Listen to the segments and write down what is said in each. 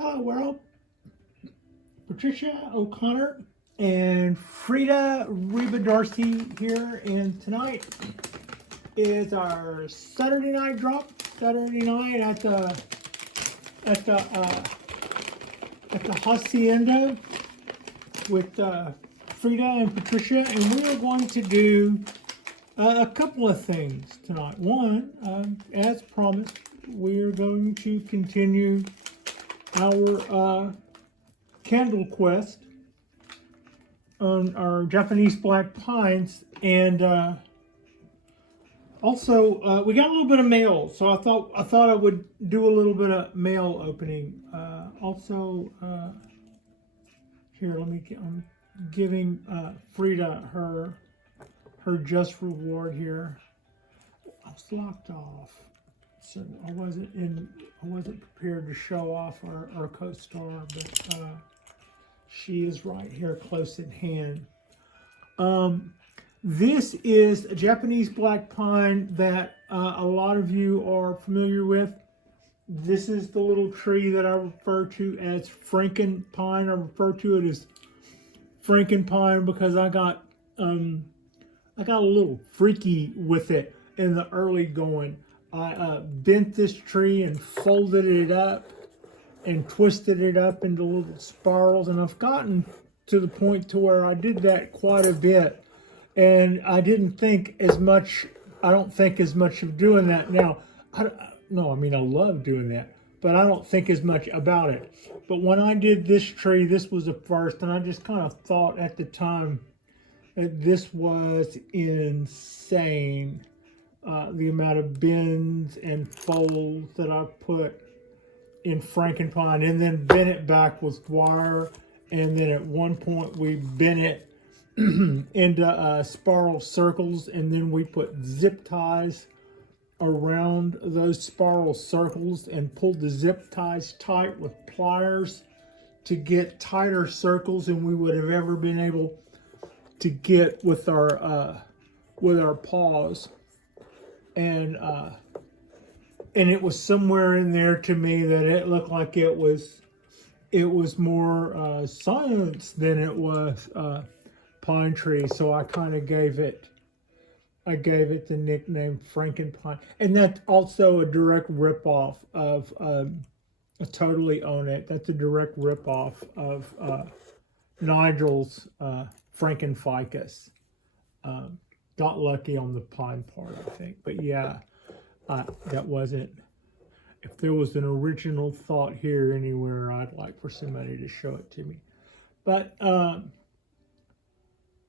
Hello world, Patricia O'Connor and Frida Reba Darcy here, and tonight is our Saturday night drop. Saturday night at the Hacienda with Frida and Patricia, and we are going to do a couple of things tonight. One, as promised, we are going to continue our candle quest on our Japanese black pines, and also we got a little bit of mail, so I thought I would do a little bit of mail opening. Here, I'm giving Frida her just reward here. I was locked off, so I wasn't prepared to show off our co-star, but she is right here close at hand. This is a Japanese black pine that a lot of you are familiar with. This is the little tree that I refer to as Frankenpine. I refer to it as Frankenpine because I got a little freaky with it in the early going. I bent this tree and folded it up and twisted it up into little spirals, and I've gotten to the point to where I did that quite a bit, and I don't think as much of doing that now. I love doing that, but I don't think as much about it. But when I did this tree, this was a first, and I just kind of thought at the time that this was insane. The amount of bends and folds that I put in Frankenpine, and then bent it back with wire, and then at one point we bent it into spiral circles, and then we put zip ties around those spiral circles and pulled the zip ties tight with pliers to get tighter circles than we would have ever been able to get with our paws. And it was somewhere in there to me that it looked like it was more science than it was pine tree. So I kind of gave it the nickname Frankenpine, and that's also a direct ripoff of I totally own it. That's a direct ripoff of Nigel's Frankenficus. Got lucky on the pine part, I think, but yeah, that wasn't. If there was an original thought here anywhere, I'd like for somebody to show it to me. But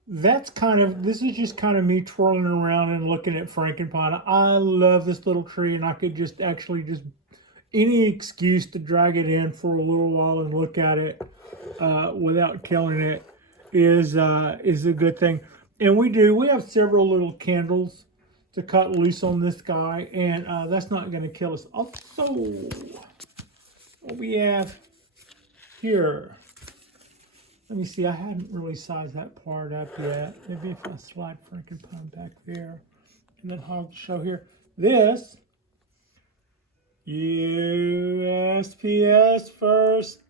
this is just kind of me twirling around and looking at Frankenpine. I love this little tree, and I could just any excuse to drag it in for a little while and look at it without killing it is a good thing. And we have several little candles to cut loose on this guy, and that's not going to kill us. Also, what we have here, let me see, I hadn't really sized that part up yet. Maybe if I slide Frankenpine back there, and then I'll show here. This USPS first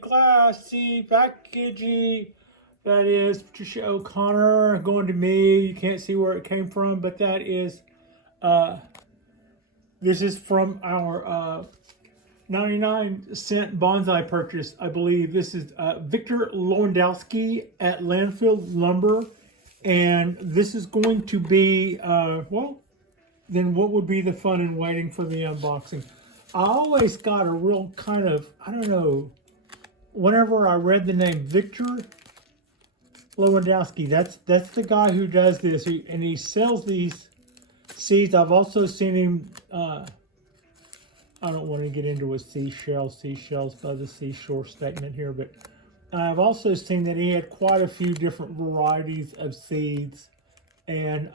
classy packaging. That is Patricia O'Connor going to me. You can't see where it came from, but that is, this is from our 99-cent bonsai purchase, I believe. This is Victor Lewandowski at Landfill Lumber, and this is going to be, then what would be the fun in waiting for the unboxing? I always got a real kind of, I don't know, whenever I read the name Victor Lewandowski, that's the guy who does this, and he sells these seeds. I've also seen him, I don't want to get into a seashells by the seashore statement here, but I've also seen that he had quite a few different varieties of seeds and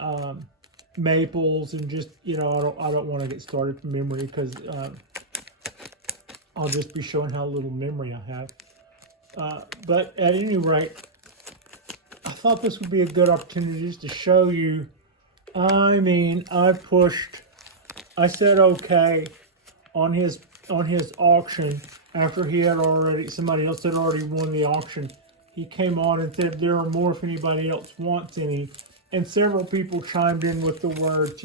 maples, and just, I don't want to get started from memory because I'll just be showing how little memory I have. But at any rate, I thought this would be a good opportunity just to show you. I said okay on his on his auction after somebody else had already won the auction. He came on and said there are more if anybody else wants any. And several people chimed in with the words,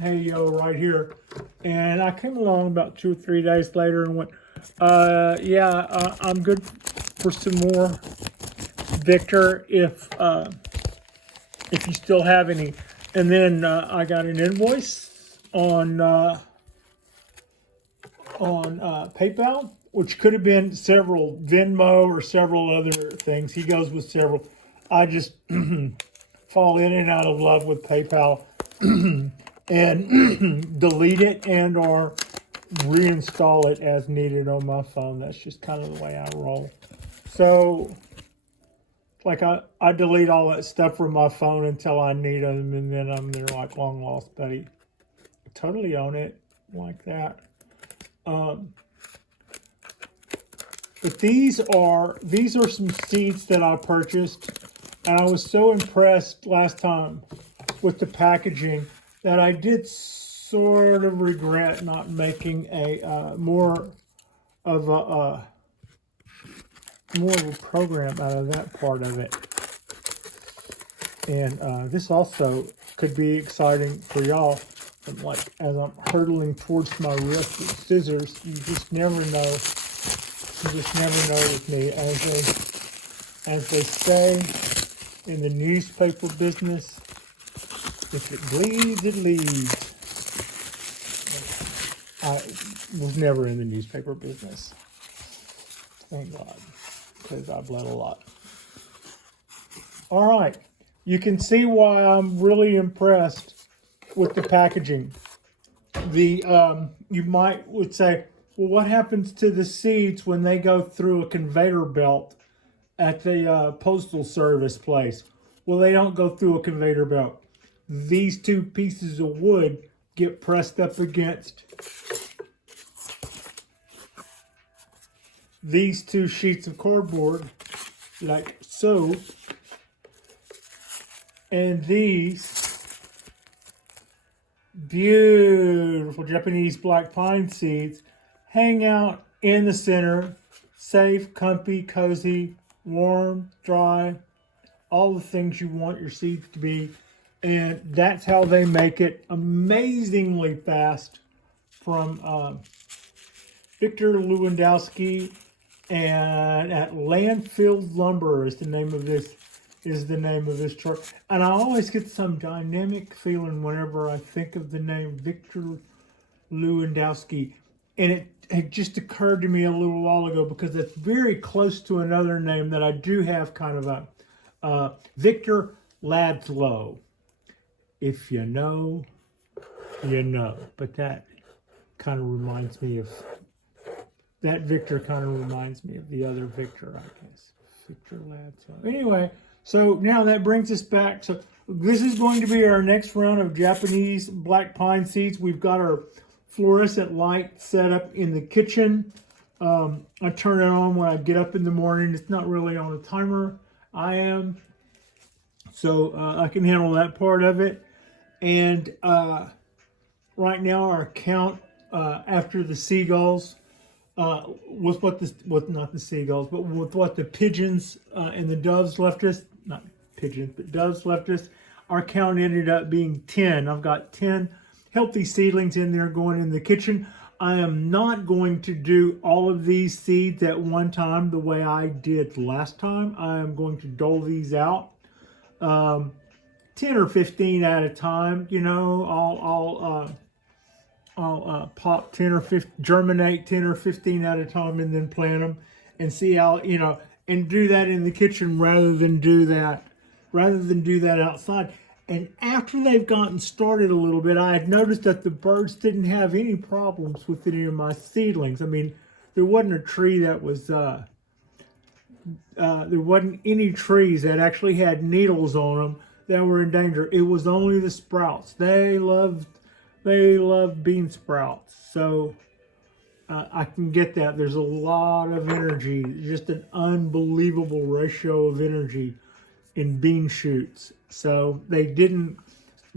hey, yo, right here. And I came along about 2 or 3 days later and went, I'm good for some more, Victor, if you still have any. And then I got an invoice on PayPal, which could have been several Venmo or several other things. He goes with several. I just fall in and out of love with PayPal and delete it and or reinstall it as needed on my phone. That's just kind of the way I roll. So, like I delete all that stuff from my phone until I need them, and then I'm their like long lost buddy. I totally own it like that. But these are some seeds that I purchased, and I was so impressed last time with the packaging that I did sort of regret not making a more of a program out of that part of it. And this also could be exciting for y'all. Like as I'm hurtling towards my wrist with scissors, you just never know. You just never know with me. As they say in the newspaper business, if it bleeds, it leads. I was never in the newspaper business. Thank God, because I bled a lot. All right, you can see why I'm really impressed with the packaging. You would say, well, what happens to the seeds when they go through a conveyor belt at the postal service place? Well, they don't go through a conveyor belt. These two pieces of wood get pressed up against these two sheets of cardboard, like so, and these beautiful Japanese black pine seeds hang out in the center, safe, comfy, cozy, warm, dry, all the things you want your seeds to be. And that's how they make it amazingly fast from Victor Lewandowski, and at Landfill Lumber is the name of this truck. And I always get some dynamic feeling whenever I think of the name Victor Lewandowski. And it just occurred to me a little while ago because it's very close to another name that I do have kind of a Victor Ladlow. If you know, you know. But that kind of reminds me of Victor kind of reminds me of the other Victor, I guess. Victor Ladlow. Anyway, so now that brings us back. So this is going to be our next round of Japanese black pine seeds. We've got our fluorescent light set up in the kitchen. I turn it on when I get up in the morning. It's not really on a timer. I am. So I can handle that part of it. And right now our count after the seagulls, with not the seagulls, but with what the pigeons and the doves left us, not pigeons, but doves left us, our count ended up being 10. I've got 10 healthy seedlings in there going in the kitchen. I am not going to do all of these seeds at one time the way I did last time. I am going to dole these out 10 or 15 at a time. You know, I'll pop 10 or 15, germinate 10 or 15 at a time and then plant them and see how, and do that in the kitchen rather than do that outside. And after they've gotten started a little bit, I had noticed that the birds didn't have any problems with any of my seedlings. I mean, there wasn't a tree that was, there wasn't any trees that actually had needles on them that were in danger. It was only the sprouts. They love bean sprouts. So I can get that. There's a lot of energy, just an unbelievable ratio of energy in bean shoots. So they didn't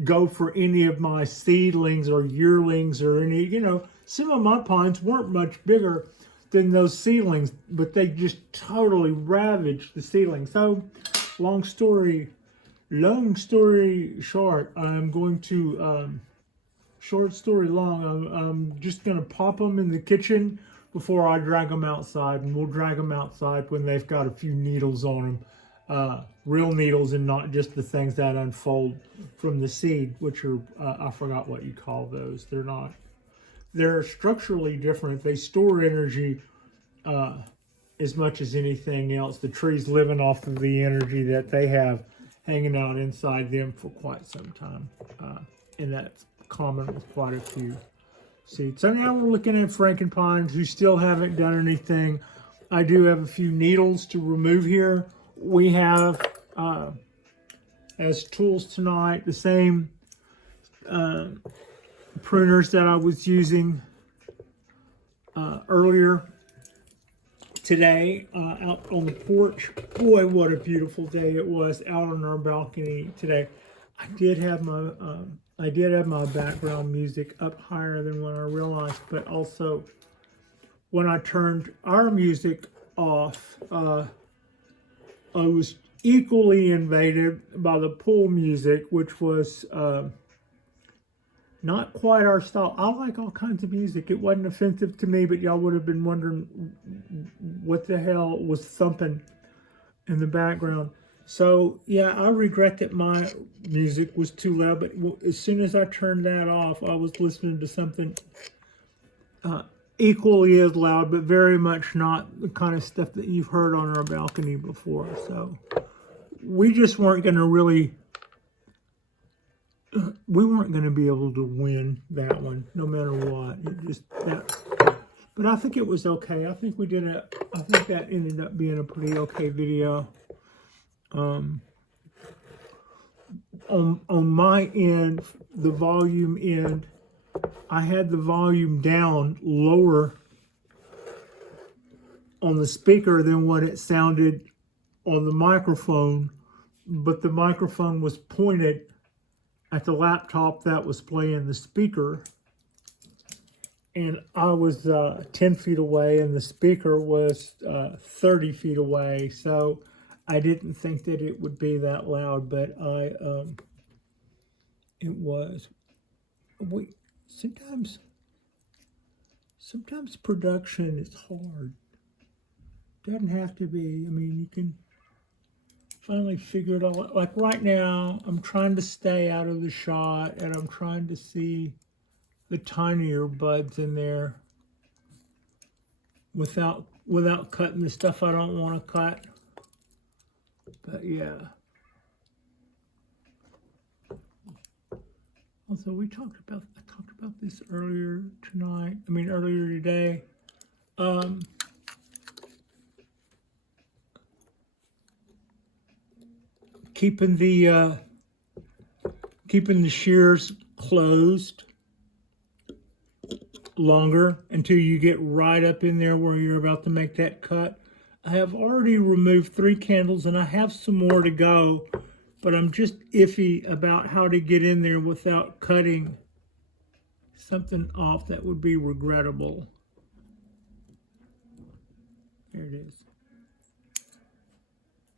go for any of my seedlings or yearlings or any, some of my pines weren't much bigger than those ceilings, but they just totally ravaged the ceiling. So, long story short, I'm going to, short story long, I'm just going to pop them in the kitchen before I drag them outside, and we'll drag them outside when they've got a few needles on them. Real needles and not just the things that unfold from the seed, which are, I forgot what you call those. They're structurally different. They store energy as much as anything else. The tree's living off of the energy that they have hanging out inside them for quite some time. And that's common with quite a few seeds. So now we're looking at Frankenpines who still haven't done anything. I do have a few needles to remove here. We have, as tools tonight, the same pruners that I was using earlier today out on the porch. Boy, what a beautiful day it was out on our balcony today. I did have my background music up higher than what I realized, but also when I turned our music off, I was equally invaded by the pool music, which was not quite our style. I like all kinds of music. It wasn't offensive to me, but y'all would have been wondering what the hell was thumping in the background. So, yeah, I regret that my music was too loud, but as soon as I turned that off, I was listening to something equally as loud, but very much not the kind of stuff that you've heard on our balcony before. So, we just weren't going to be able to win that one, no matter what. But I think it was okay. I think that ended up being a pretty okay video. On my end, the volume end, I had the volume down lower on the speaker than what it sounded on the microphone, but the microphone was pointed at the laptop that was playing the speaker, and I was 10 feet away and the speaker was 30 feet away, so I didn't think that it would be that loud, but it was. Sometimes production is hard. Doesn't have to be. I mean, you can finally figure it out. Like right now, I'm trying to stay out of the shot, and I'm trying to see the tinier buds in there without cutting the stuff I don't want to cut. But yeah. Also, I talked about this earlier today. Keeping the shears closed longer until you get right up in there where you're about to make that cut. I have already removed 3 candles and I have some more to go, but I'm just iffy about how to get in there without cutting something off that would be regrettable. There it is.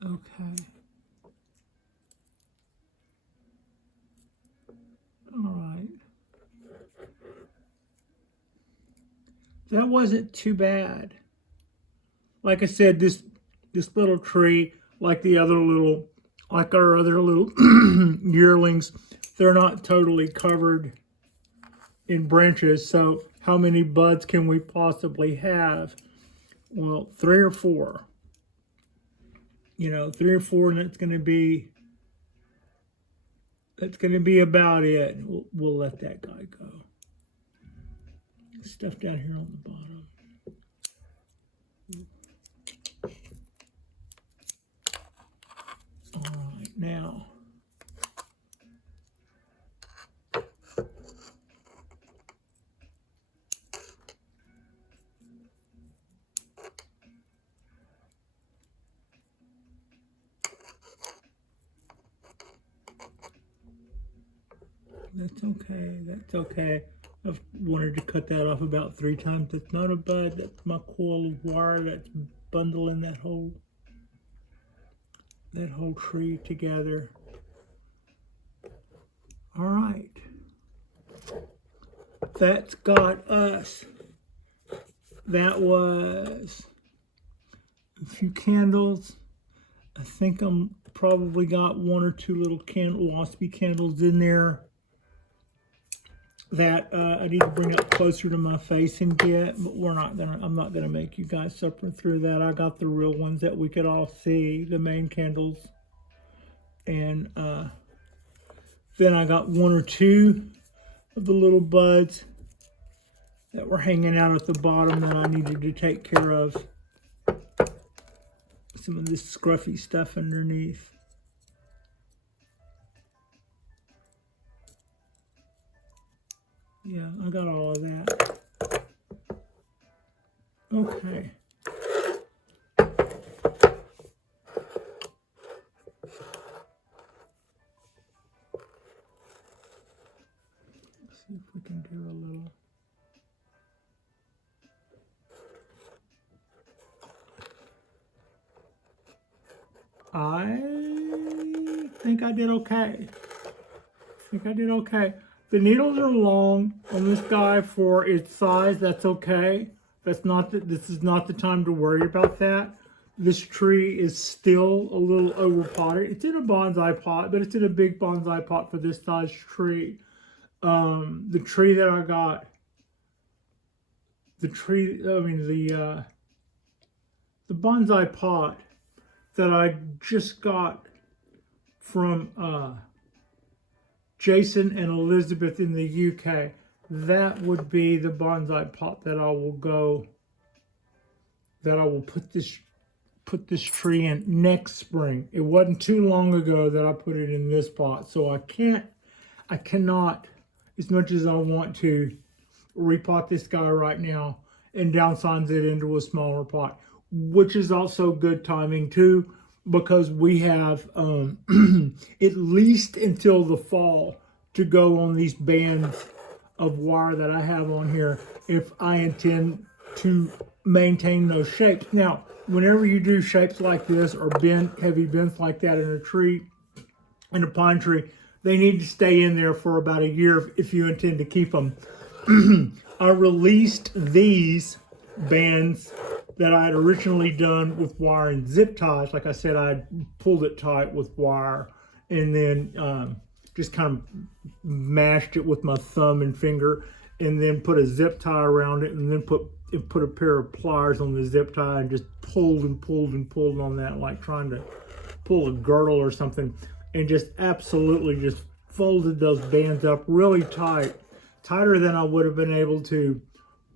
Okay. All right. That wasn't too bad. Like I said, this little tree, like our other little yearlings, they're not totally covered in branches. So how many buds can we possibly have? Well, 3 or 4. 3 or 4, and that's going to be about it. We'll let that guy go. Stuff down here on the bottom. All right, now. That's okay. I've wanted to cut that off about 3 times. That's not a bud. That's my coil of wire that's bundling that whole tree together. All right. That's got us. That was a few candles. I think I'm probably got 1 or 2 little waspy candles in there that I need to bring up closer to my face and get, but I'm not gonna make you guys suffer through that. I got the real ones that we could all see, the main candles. And then I got 1 or 2 of the little buds that were hanging out at the bottom that I needed to take care of. Some of this scruffy stuff underneath. Yeah, I got all of that. Okay. Let's see if we can do a little. I think I did okay. The needles are long on this guy for its size. That's okay. This is not the time to worry about that. This tree is still a little over potted. It's in a bonsai pot, but it's in a big bonsai pot for this size tree. The tree that I got, the bonsai pot that I just got from Jason and Elizabeth in the UK, that would be the bonsai pot that I will put this tree in next spring. It wasn't too long ago that I put it in this pot, so I cannot, as much as I want to, repot this guy right now and downsize it into a smaller pot, which is also good timing too, because we have at least until the fall to go on these bands of wire that I have on here if I intend to maintain those shapes. Now, whenever you do shapes like this or heavy bends like that in a tree, in a pine tree, they need to stay in there for about a year if you intend to keep them. I released these bands that I had originally done with wire and zip ties. Like I said, I pulled it tight with wire and then just kind of mashed it with my thumb and finger and then put a zip tie around it and then put a pair of pliers on the zip tie and just pulled and pulled and pulled on that, like trying to pull a girdle or something, and just absolutely just folded those bands up really tight, tighter than I would have been able to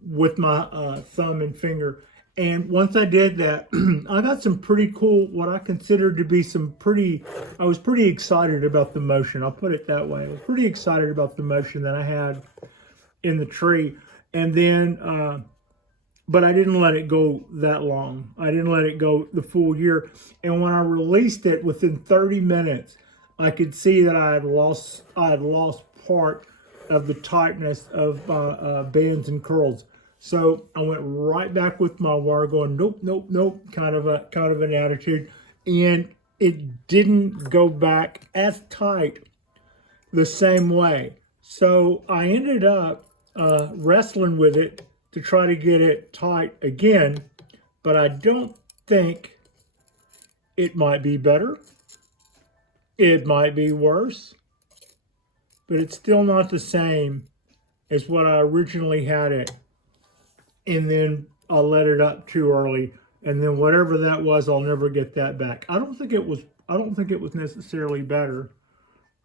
with my thumb and finger. And once I did that, I got some pretty cool, what I considered to be I was pretty excited about the motion. I'll put it that way. I was pretty excited about the motion that I had in the tree. And then, but I didn't let it go that long. I didn't let it go the full year. And when I released it, within 30 minutes, I could see that I had lost part of the tightness of my bands and curls. So I went right back with my wire going, nope, nope, nope, kind of an attitude. And it didn't go back as tight the same way. So I ended up wrestling with it to try to get it tight again, but I don't think it might be better. It might be worse, but it's still not the same as what I originally had it. And then I let it up too early, and then whatever that was, I'll never get that back. I don't think it was necessarily better.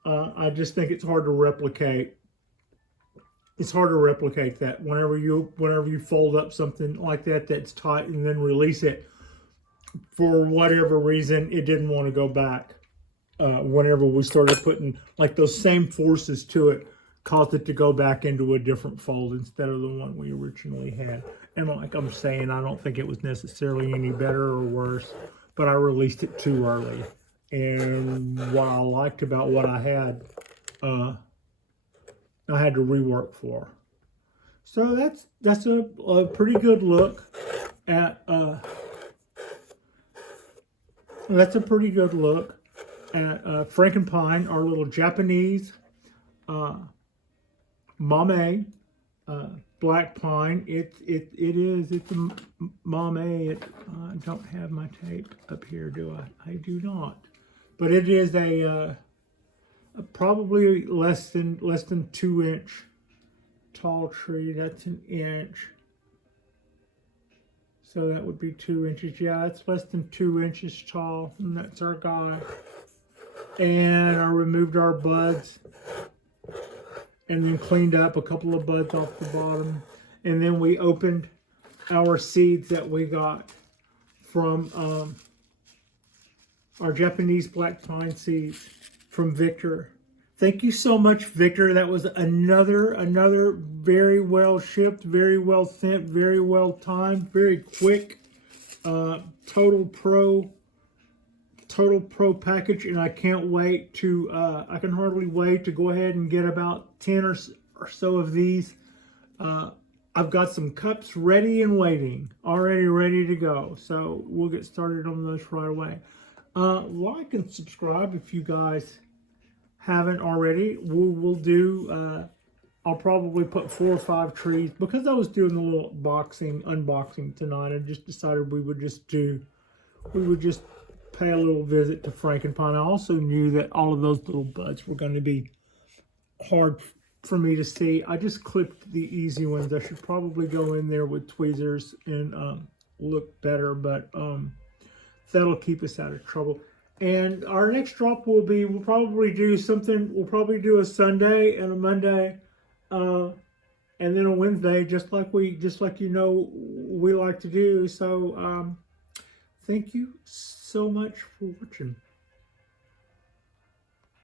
I just think it's hard to replicate. It's hard to replicate that whenever you fold up something like that that's tight and then release it. For whatever reason, it didn't want to go back. Whenever we started putting like those same forces to it, caused it to go back into a different fold instead of the one we originally had. And like I'm saying, I don't think it was necessarily any better or worse, but I released it too early. And what I liked about what I had to rework for. So that's a pretty good look at Frankenpine, our little Japanese Mame Black Pine. It's a Mame. I don't have my tape up here, do I? I do not. But it is a probably less than 2-inch tall tree. That's an inch. So that would be 2 inches. Yeah, it's less than 2 inches tall. And that's our guy. And I removed our buds. And then cleaned up a couple of buds off the bottom. And then we opened our seeds that we got from our Japanese black pine seeds from Victor. Thank you so much, Victor. That was another very well shipped, very well sent, very well timed, very quick, total pro package, and I can't wait to. I can hardly wait to go ahead and get about 10 or so of these. I've got some cups ready and waiting, already ready to go. So we'll get started on those right away. Like and subscribe if you guys haven't already. We'll do. I'll probably put 4 or 5 trees because I was doing the little unboxing tonight. I just decided we would just pay a little visit to Frankenpine. I also knew that all of those little buds were going to be hard for me to see. I just clipped the easy ones. I should probably go in there with tweezers and look better, but that'll keep us out of trouble. And our next drop will be, we'll probably do a Sunday and a Monday, and then a Wednesday, just like we like to do. So thank you so much for watching.